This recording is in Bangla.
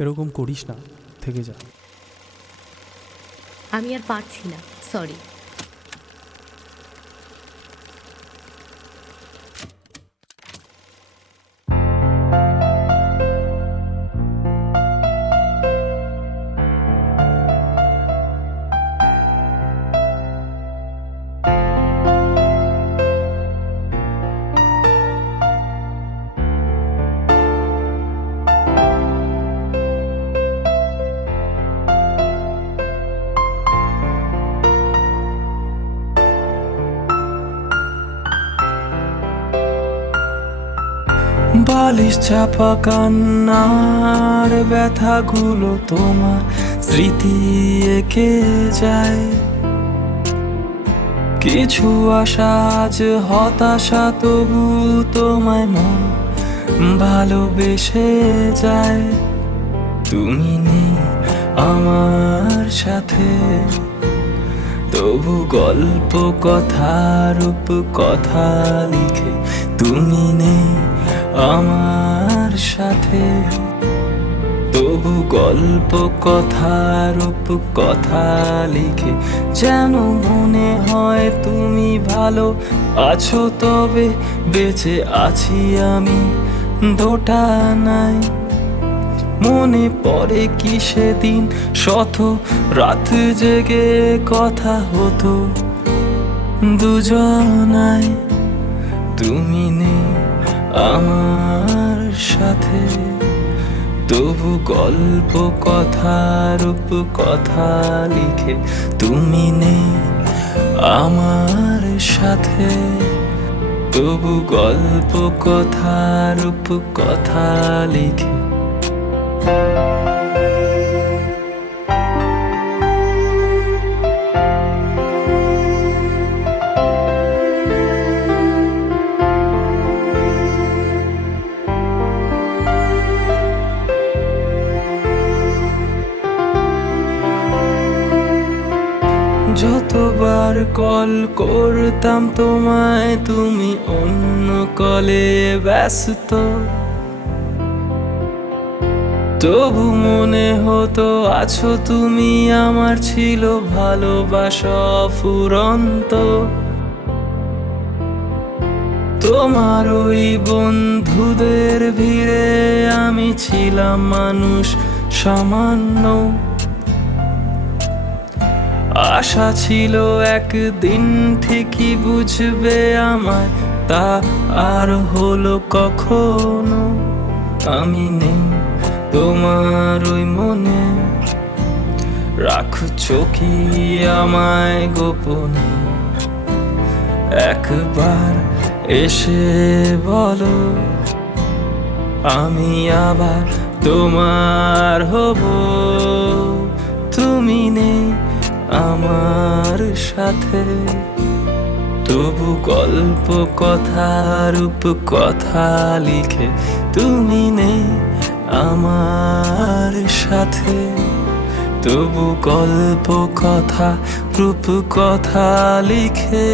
এরকম করিস না, থেকে যা। আমি আর পারছি না, সরি। বালিশ চাপা কান্নার ব্যথাগুলো তোমার স্মৃতি এঁকে যায়। কিছু আশা আজ হতাশা, তবু তোমায় মন ভালোবেসে যায়। তুমি নেই আমার সাথে, তবু গল্প কথা রূপ কথা লিখে। তুমি নেই আমার সাথে, তবু গল্প কথা রূপ কথা লিখে। যেন মনে হয় তুমি ভালো আছো, তবে বেঁচে আছি আমি দোটা নাই। মনে পড়ে কি সেদিন শত রাত জেগে কথা হতো দুজনাই। তুমি নেই আমার সাথে, তবু গল্প কথা রূপ কথা লিখে। তুমি নেই আমার সাথে, তবু গল্প কথা রূপ কথা লিখে। যতবার কল করতাম তোমায়, তুমি অন্য কলে ব্যস্ত। তবু মনে হতো আছো তুমি আমার, ছিল ভালোবাসা ফুরন্ত। তোমার ওই বন্ধুদের ভিড়ে আমি ছিলাম মানুষ সামান্য। আশা ছিল একদিন ঠিকই বুঝবে আমায়, তা আর হলো কখনো। আমি নেই তোমার ওই মনে, রাখছো কি আমায় গোপনে? একবার এসে বলো, আমি আবার তোমার হব। তুমি নেই আমার সাথে, তবু গল্প কথা রূপ কথা লিখে। তুমি নেই আমার সাথে, তবু গল্প কথা রূপ কথা লিখে।